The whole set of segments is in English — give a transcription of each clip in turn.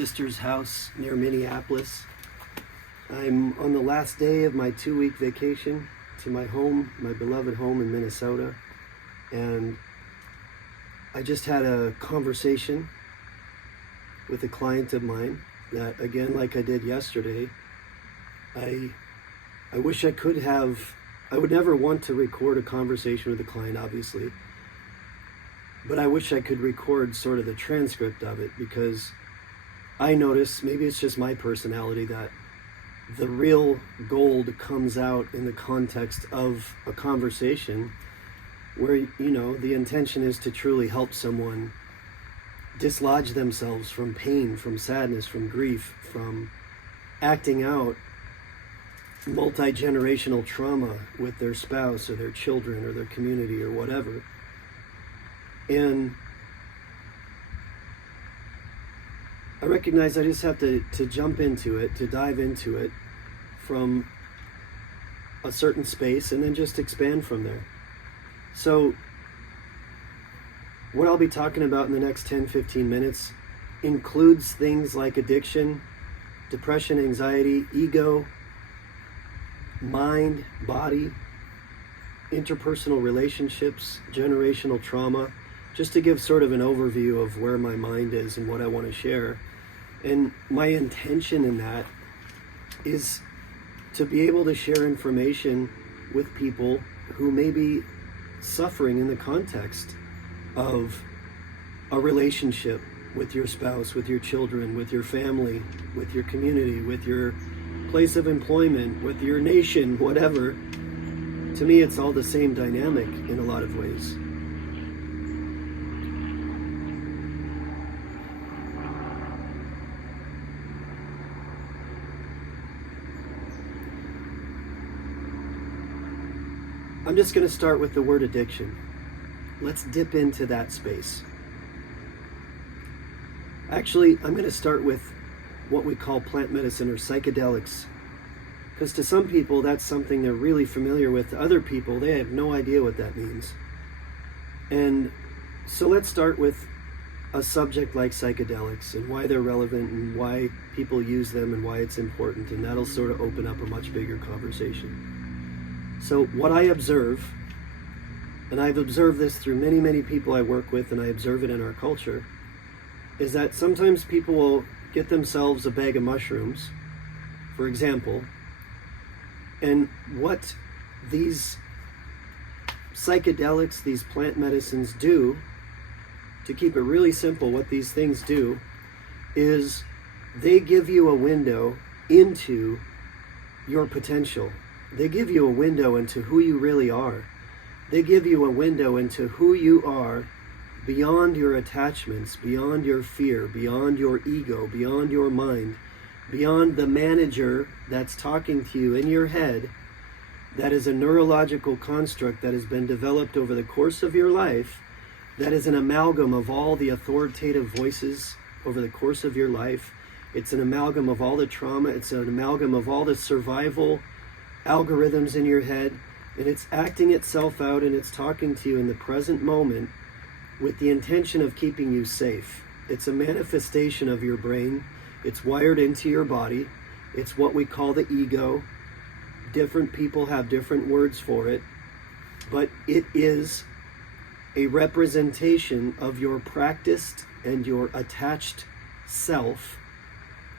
sister's house near Minneapolis. I'm on the last day of my 2-week vacation to my home, my beloved home in Minnesota. And I just had a conversation with a client of mine that, again, like I did yesterday, I wish I could have. I would never want to record a conversation with a client, obviously, but I wish I could record sort of the transcript of it, because I notice, maybe it's just my personality, that the real gold comes out in the context of a conversation where, the intention is to truly help someone dislodge themselves from pain, from sadness, from grief, from acting out multi-generational trauma with their spouse or their children or their community or whatever. And I recognize I just have to jump into it, to dive into it from a certain space and then just expand from there. So what I'll be talking about in the next 10-15 minutes includes things like addiction, depression, anxiety, ego, mind, body, interpersonal relationships, generational trauma, just to give sort of an overview of where my mind is and what I want to share. And my intention in that is to be able to share information with people who may be suffering in the context of a relationship with your spouse, with your children, with your family, with your community, with your place of employment, with your nation, whatever. To me, it's all the same dynamic in a lot of ways. I'm just going to start with the word addiction. Let's dip into that space. Actually, I'm going to start with what we call plant medicine or psychedelics, because to some people that's something they're really familiar with. To other people, they have no idea what that means. And so let's start with a subject like psychedelics and why they're relevant and why people use them and why it's important, and that'll sort of open up a much bigger conversation. So what I observe, and I've observed this through many, many people I work with, and I observe it in our culture, is that sometimes people will get themselves a bag of mushrooms, for example, and what these psychedelics, these plant medicines do, to keep it really simple, what these things do is they give you a window into your potential. They give you a window into who you really are. They give you a window into who you are beyond your attachments, beyond your fear, beyond your ego, beyond your mind, beyond the manager that's talking to you in your head. That is a neurological construct that has been developed over the course of your life, that is an amalgam of all the authoritative voices over the course of your life. It's an amalgam of all the trauma. It's an amalgam of all the survival algorithms in your head, and it's acting itself out, and it's talking to you in the present moment with the intention of keeping you safe. It's a manifestation of your brain. It's wired into your body. It's what we call the ego. Different people have different words for it, but it is a representation of your practiced and your attached self,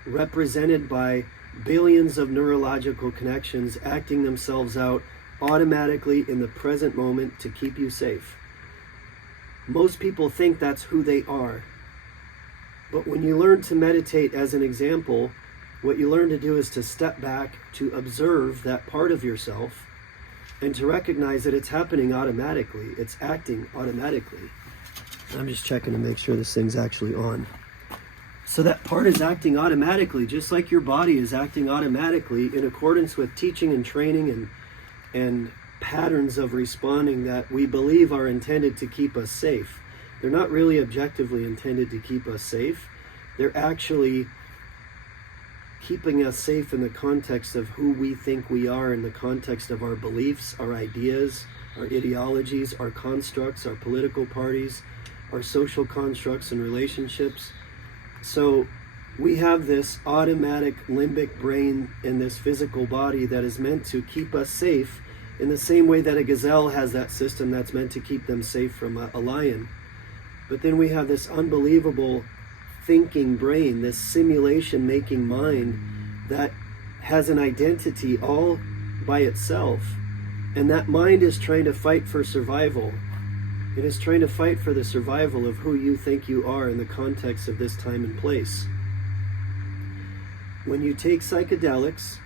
represented by billions of neurological connections acting themselves out automatically in the present moment to keep you safe. Most people think that's who they are. But when you learn to meditate, as an example, what you learn to do is to step back, to observe that part of yourself, and to recognize that it's happening automatically. It's acting automatically. I'm just checking to make sure this thing's actually on. So that part is acting automatically, just like your body is acting automatically in accordance with teaching and training and patterns of responding that we believe are intended to keep us safe. They're not really objectively intended to keep us safe. They're actually keeping us safe in the context of who we think we are, in the context of our beliefs, our ideas, our ideologies, our constructs, our political parties, our social constructs and relationships. So we have this automatic limbic brain in this physical body that is meant to keep us safe in the same way that a gazelle has that system that's meant to keep them safe from a lion. But then we have this unbelievable thinking brain, this simulation making mind that has an identity all by itself. And that mind is trying to fight for survival. It is trying to fight for the survival of who you think you are in the context of this time and place. When you take psychedelics,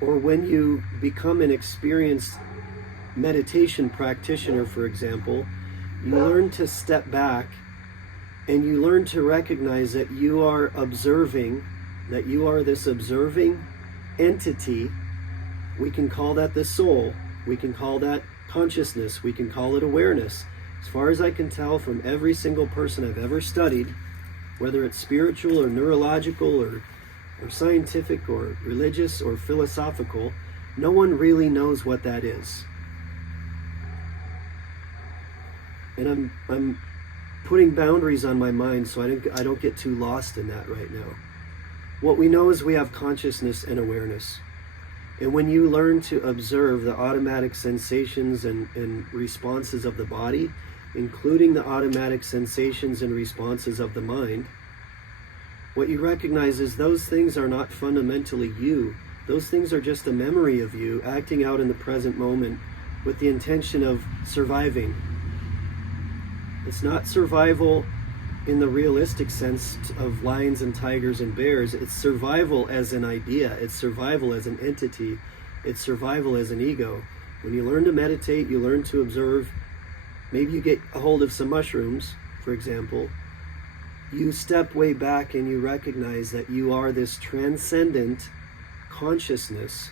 or when you become an experienced meditation practitioner, for example, you learn to step back and you learn to recognize that you are observing, that you are this observing entity. We can call that the soul. We can call that consciousness. We can call it awareness. As far as I can tell from every single person I've ever studied, whether it's spiritual or neurological or scientific or religious or philosophical, no one really knows what that is. And I'm putting boundaries on my mind so I don't get too lost in that right now. What we know is we have consciousness and awareness. And when you learn to observe the automatic sensations and responses of the body, including the automatic sensations and responses of the mind, what you recognize is those things are not fundamentally you. Those things are just a memory of you acting out in the present moment with the intention of surviving. It's not survival in the realistic sense of lions and tigers and bears. It's survival as an idea. It's survival as an entity. It's survival as an ego. When you learn to meditate, you learn to observe. Maybe you get a hold of some mushrooms, for example. You step way back and you recognize that you are this transcendent consciousness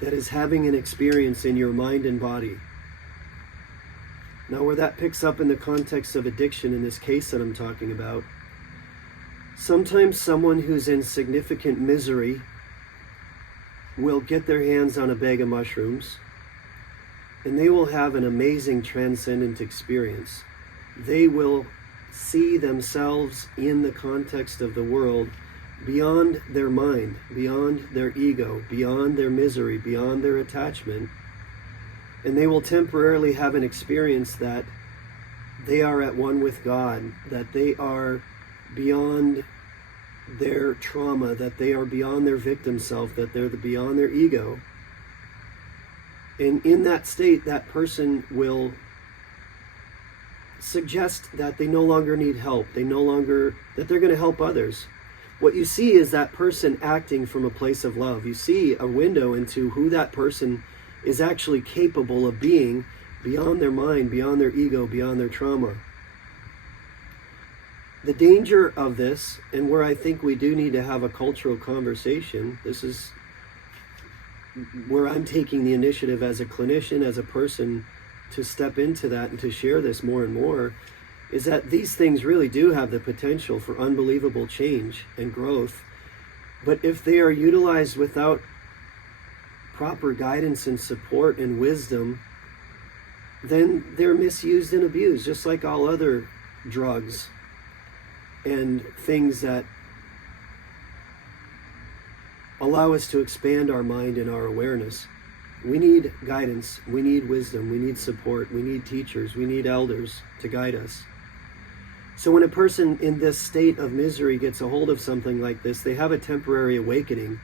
that is having an experience in your mind and body. Now, where that picks up in the context of addiction, in this case that I'm talking about, sometimes someone who's in significant misery will get their hands on a bag of mushrooms and they will have an amazing transcendent experience. They will see themselves in the context of the world beyond their mind, beyond their ego, beyond their misery, beyond their attachment. And they will temporarily have an experience that they are at one with God, that they are beyond their trauma, that they are beyond their victim self, that they're beyond their ego. And in that state, that person will suggest that they no longer need help, that they're going to help others. What you see is that person acting from a place of love. You see a window into who that person is actually capable of being beyond their mind, beyond their ego, beyond their trauma. The danger of this, and where I think we do need to have a cultural conversation, this is where I'm taking the initiative as a clinician, as a person, to step into that and to share this more and more, is that these things really do have the potential for unbelievable change and growth. But if they are utilized without proper guidance and support and wisdom, then they're misused and abused, just like all other drugs and things that allow us to expand our mind and our awareness. We need guidance, we need wisdom, we need support, we need teachers, we need elders to guide us. So when a person in this state of misery gets a hold of something like this, they have a temporary awakening,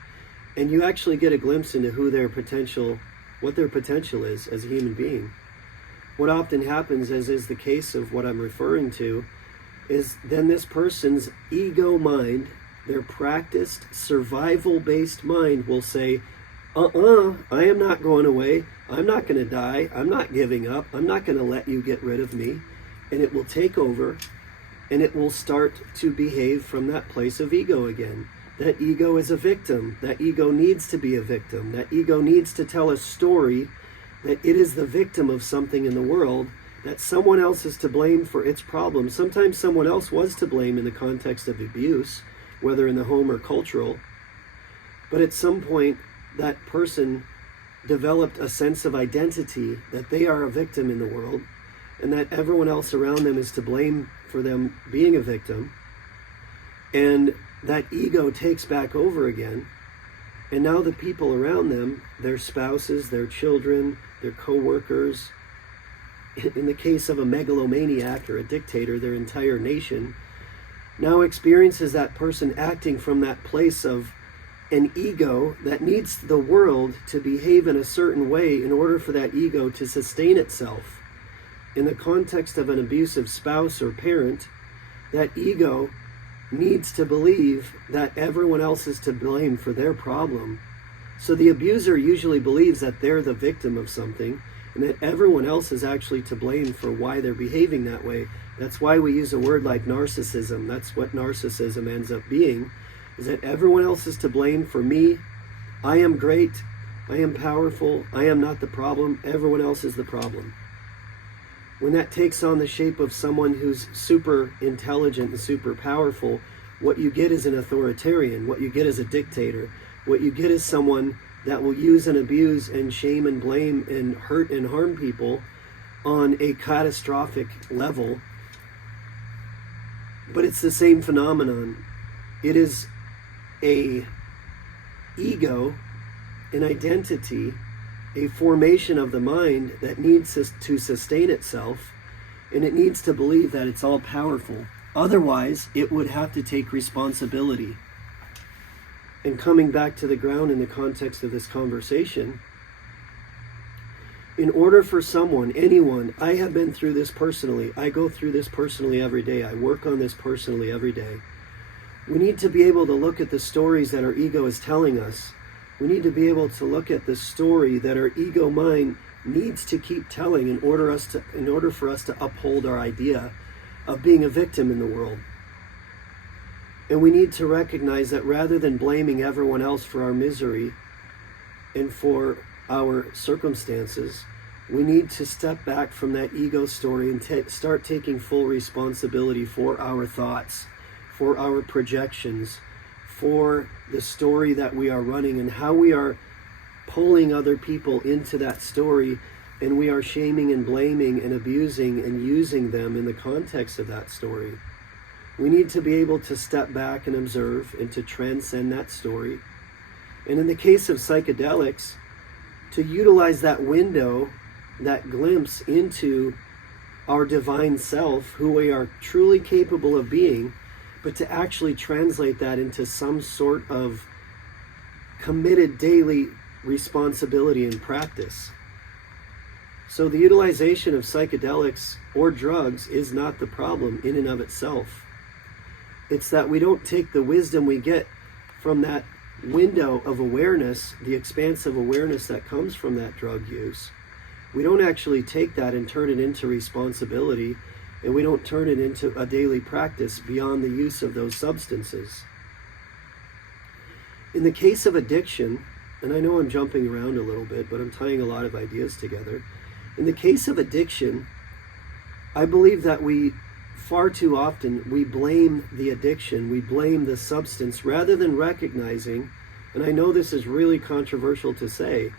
and you actually get a glimpse into what their potential is as a human being. What often happens, as is the case of what I'm referring to, is then this person's ego mind, their practiced survival-based mind, will say, I am not going away. I'm not going to die. I'm not giving up. I'm not going to let you get rid of me. And it will take over, and it will start to behave from that place of ego again. That ego is a victim. That ego needs to be a victim. That ego needs to tell a story that it is the victim of something in the world, that someone else is to blame for its problems. Sometimes someone else was to blame in the context of abuse, whether in the home or cultural. But at some point, that person developed a sense of identity that they are a victim in the world, and that everyone else around them is to blame for them being a victim. And that ego takes back over again. And now the people around them, their spouses, their children, their co-workers, in the case of a megalomaniac or a dictator, their entire nation, now experiences that person acting from that place of an ego that needs the world to behave in a certain way in order for that ego to sustain itself. In the context of an abusive spouse or parent, that ego needs to believe that everyone else is to blame for their problem. So the abuser usually believes that they're the victim of something and that everyone else is actually to blame for why they're behaving that way. That's why we use a word like narcissism. That's what narcissism ends up being, is that everyone else is to blame for me. I am great. I am powerful. I am not the problem. Everyone else is the problem. When that takes on the shape of someone who's super intelligent and super powerful, what you get is an authoritarian. What you get is a dictator. What you get is someone that will use and abuse and shame and blame and hurt and harm people on a catastrophic level. But it's the same phenomenon. It is a ego, an identity, a formation of the mind that needs to sustain itself, and it needs to believe that it's all powerful. Otherwise, it would have to take responsibility. And coming back to the ground in the context of this conversation, in order for someone, anyone, I have been through this personally. I go through this personally every day. I work on this personally every day. We need to be able to look at the stories that our ego is telling us. We need to be able to look at the story that our ego mind needs to keep telling in order for us to uphold our idea of being a victim in the world. And we need to recognize that rather than blaming everyone else for our misery and for our circumstances, we need to step back from that ego story and start taking full responsibility for our thoughts, for our projections, for the story that we are running and how we are pulling other people into that story, and we are shaming and blaming and abusing and using them in the context of that story. We need to be able to step back and observe and to transcend that story. And in the case of psychedelics, to utilize that window, that glimpse into our divine self, who we are truly capable of being, but to actually translate that into some sort of committed daily responsibility and practice. So the utilization of psychedelics or drugs is not the problem in and of itself. It's that we don't take the wisdom we get from that window of awareness, the expansive awareness that comes from that drug use. We don't actually take that and turn it into responsibility, and we don't turn it into a daily practice beyond the use of those substances. In the case of addiction, and I know I'm jumping around a little bit, but I'm tying a lot of ideas together. In the case of addiction, I believe that far too often we blame the addiction, we blame the substance, rather than recognizing, and I know this is really controversial to say,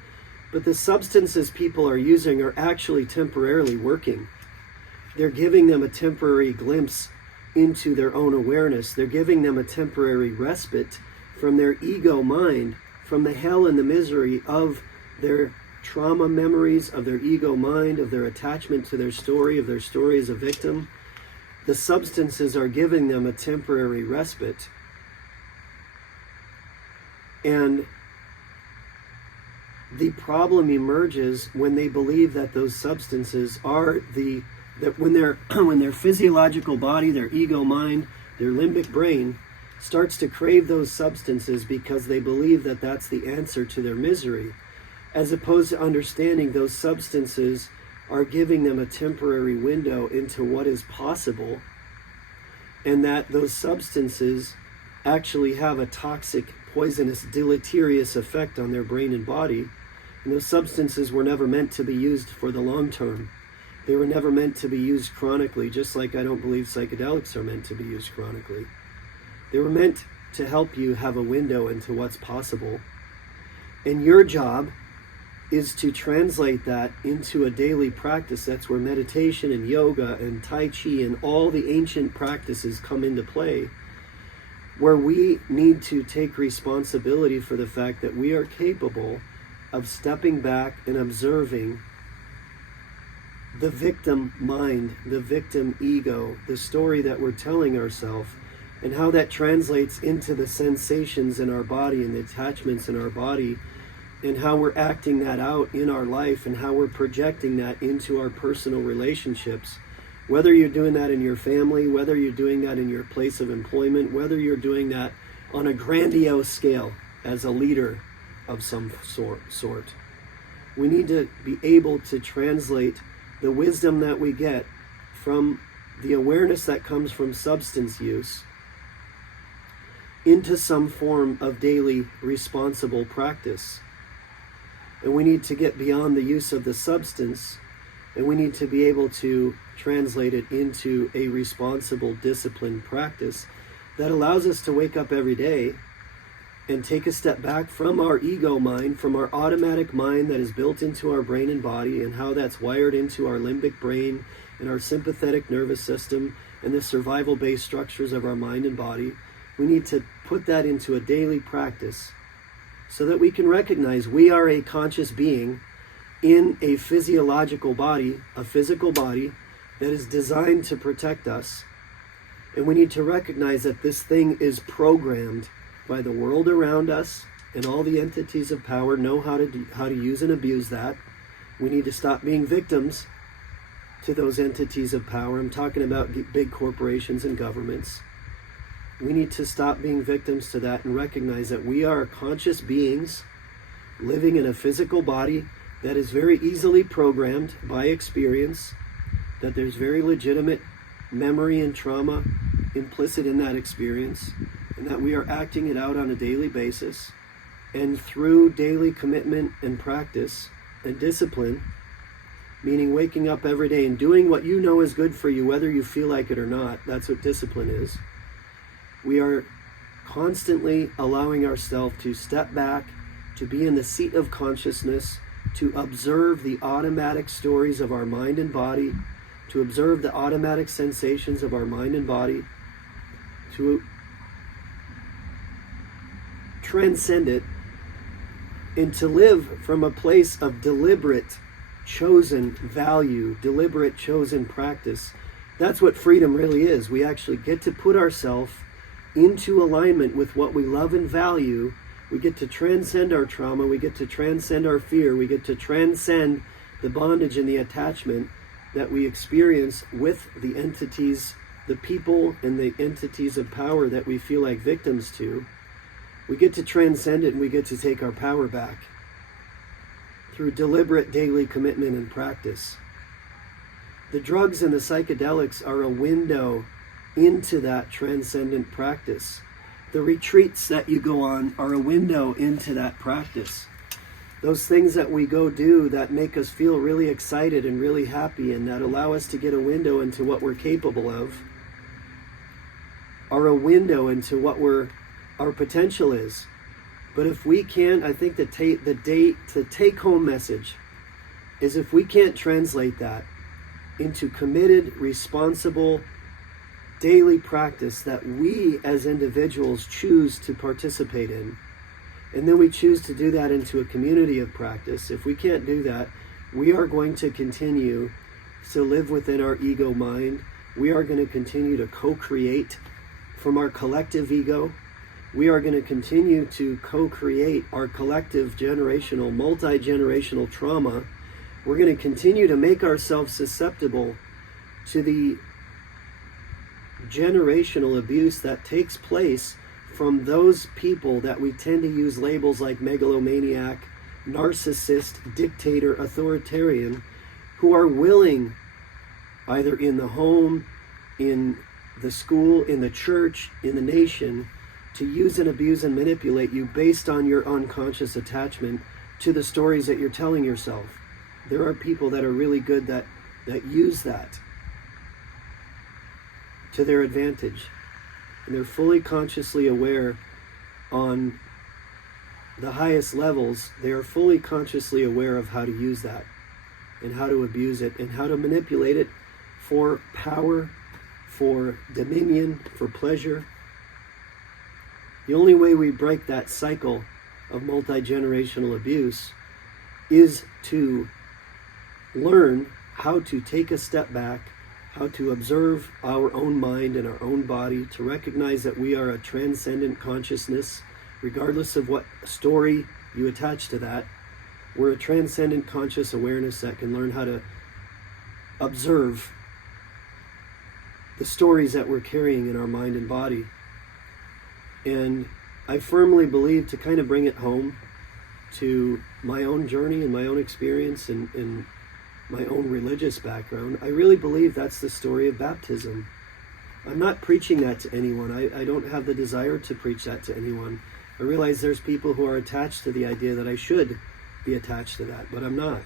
but the substances people are using are actually temporarily working. They're giving them a temporary glimpse into their own awareness. They're giving them a temporary respite from their ego mind, from the hell and the misery of their trauma memories, of their ego mind, of their attachment to their story, of their story as a victim. The substances are giving them a temporary respite. And the problem emerges when they believe that those substances are that when their physiological body, their ego mind, their limbic brain starts to crave those substances because they believe that that's the answer to their misery, as opposed to understanding those substances are giving them a temporary window into what is possible, and that those substances actually have a toxic, poisonous, deleterious effect on their brain and body. And those substances were never meant to be used for the long term. They were never meant to be used chronically, just like I don't believe psychedelics are meant to be used chronically. They were meant to help you have a window into what's possible. And your job is to translate that into a daily practice. That's where meditation and yoga and Tai Chi and all the ancient practices come into play. where we need to take responsibility for the fact that we are capable of stepping back and observing the victim mind, the victim ego, the story that we're telling ourselves, and how that translates into the sensations in our body and the attachments in our body, and how we're acting that out in our life, and how we're projecting that into our personal relationships. Whether you're doing that in your family, whether you're doing that in your place of employment, whether you're doing that on a grandiose scale as a leader of some sort. We need to be able to translate the wisdom that we get from the awareness that comes from substance use into some form of daily responsible practice. And we need to get beyond the use of the substance, and we need to be able to translate it into a responsible, disciplined practice that allows us to wake up every day and take a step back from our ego mind, from our automatic mind that is built into our brain and body, and how that's wired into our limbic brain and our sympathetic nervous system and the survival-based structures of our mind and body. We need to put that into a daily practice so that we can recognize we are a conscious being in a physiological body, a physical body that is designed to protect us. And we need to recognize that this thing is programmed by the world around us, and all the entities of power know how to use and abuse that. We need to stop being victims to those entities of power. I'm talking about big corporations and governments. We need to stop being victims to that and recognize that we are conscious beings living in a physical body that is very easily programmed by experience, that there's very legitimate memory and trauma implicit in that experience, and that we are acting it out on a daily basis. And through daily commitment and practice and discipline, meaning waking up every day and doing what you know is good for you, whether you feel like it or not, that's what discipline is. We are constantly allowing ourselves to step back, to be in the seat of consciousness, to observe the automatic stories of our mind and body, to observe the automatic sensations of our mind and body, to transcend it, and to live from a place of deliberate, chosen value, deliberate, chosen practice. That's what freedom really is. We actually get to put ourselves into alignment with what we love and value. We get to transcend our trauma. We get to transcend our fear. We get to transcend the bondage and the attachment that we experience with the entities, the people and the entities of power that we feel like victims to. We get to transcend it, and we get to take our power back through deliberate daily commitment and practice. The drugs and the psychedelics are a window into that transcendent practice. The retreats that you go on are a window into that practice. Those things that we go do that make us feel really excited and really happy, and that allow us to get a window into what we're capable of, are a window into what our potential is. But if we can't, I think the take-home message is, if we can't translate that into committed, responsible, daily practice that we as individuals choose to participate in, and then we choose to do that into a community of practice, if we can't do that, we are going to continue to live within our ego mind. We are going to continue to co-create from our collective ego. We are going to continue to co-create our collective generational, multi-generational trauma. We're going to continue to make ourselves susceptible to the generational abuse that takes place from those people that we tend to use labels like megalomaniac, narcissist, dictator, authoritarian, who are willing, either in the home, in the school, in the church, in the nation, to use and abuse and manipulate you based on your unconscious attachment to the stories that you're telling yourself. There are people that are really good that use that to their advantage. And they're fully consciously aware on the highest levels. They are fully consciously aware of how to use that and how to abuse it and how to manipulate it for power, for dominion, for pleasure. The only way we break that cycle of multi-generational abuse is to learn how to take a step back, how to observe our own mind and our own body, to recognize that we are a transcendent consciousness, regardless of what story you attach to that. We're a transcendent conscious awareness that can learn how to observe the stories that we're carrying in our mind and body. And I firmly believe, to kind of bring it home to my own journey and my own experience and my own religious background, I really believe that's the story of baptism. I'm not preaching that to anyone. I don't have the desire to preach that to anyone. I realize there's people who are attached to the idea that I should be attached to that, but I'm not.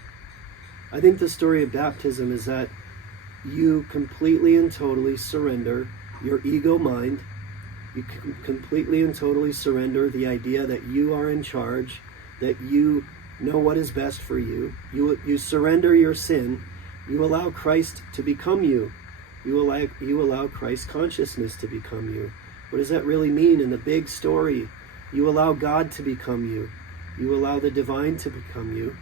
I think the story of baptism is that you completely and totally surrender your ego mind. You completely and totally surrender the idea that you are in charge, that you know what is best for you. You surrender your sin. You allow Christ to become you. You allow Christ consciousness to become you. What does that really mean in the big story? You allow God to become you. You allow the divine to become you.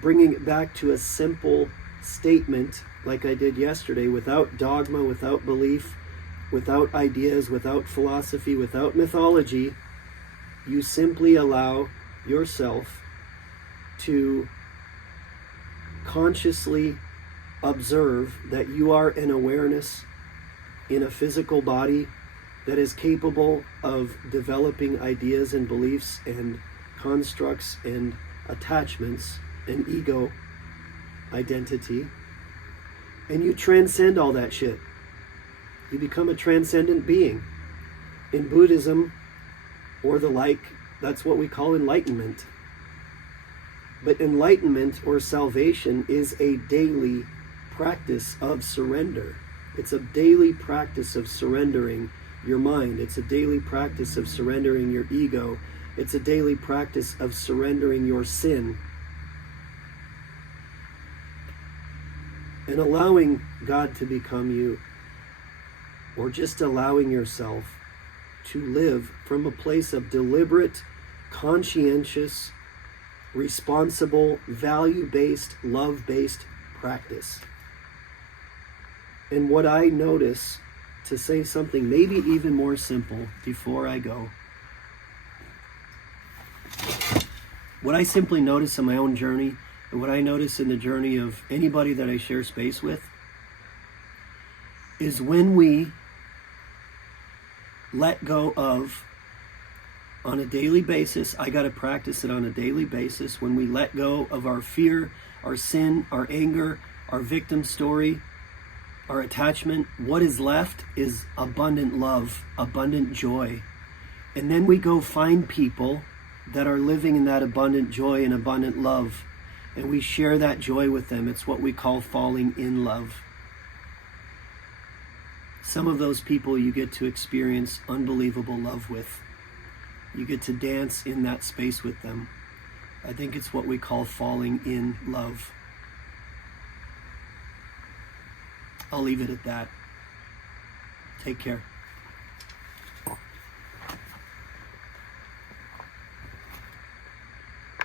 Bringing it back to a simple statement like I did yesterday, without dogma, without belief, without ideas, without philosophy, without mythology. You simply allow yourself to consciously observe that you are an awareness in a physical body that is capable of developing ideas and beliefs and constructs and attachments and ego identity, and you transcend all that shit. You become a transcendent being. In Buddhism or the like, that's what we call enlightenment. But enlightenment or salvation is a daily practice of surrender. It's a daily practice of surrendering your mind. It's a daily practice of surrendering your ego. It's a daily practice of surrendering your sin. And allowing God to become you, or just allowing yourself to live from a place of deliberate, conscientious, responsible, value-based, love-based practice. And what I notice, to say something maybe even more simple before I go, what I simply notice in my own journey, and what I notice in the journey of anybody that I share space with, is when we let go of, on a daily basis, I got to practice it on a daily basis, when we let go of our fear, our sin, our anger, our victim story, our attachment, what is left is abundant love, abundant joy. And then we go find people that are living in that abundant joy and abundant love, and we share that joy with them. It's what we call falling in love. Some of those people you get to experience unbelievable love with. You get to dance in that space with them. I think it's what we call falling in love. I'll leave it at that. Take care.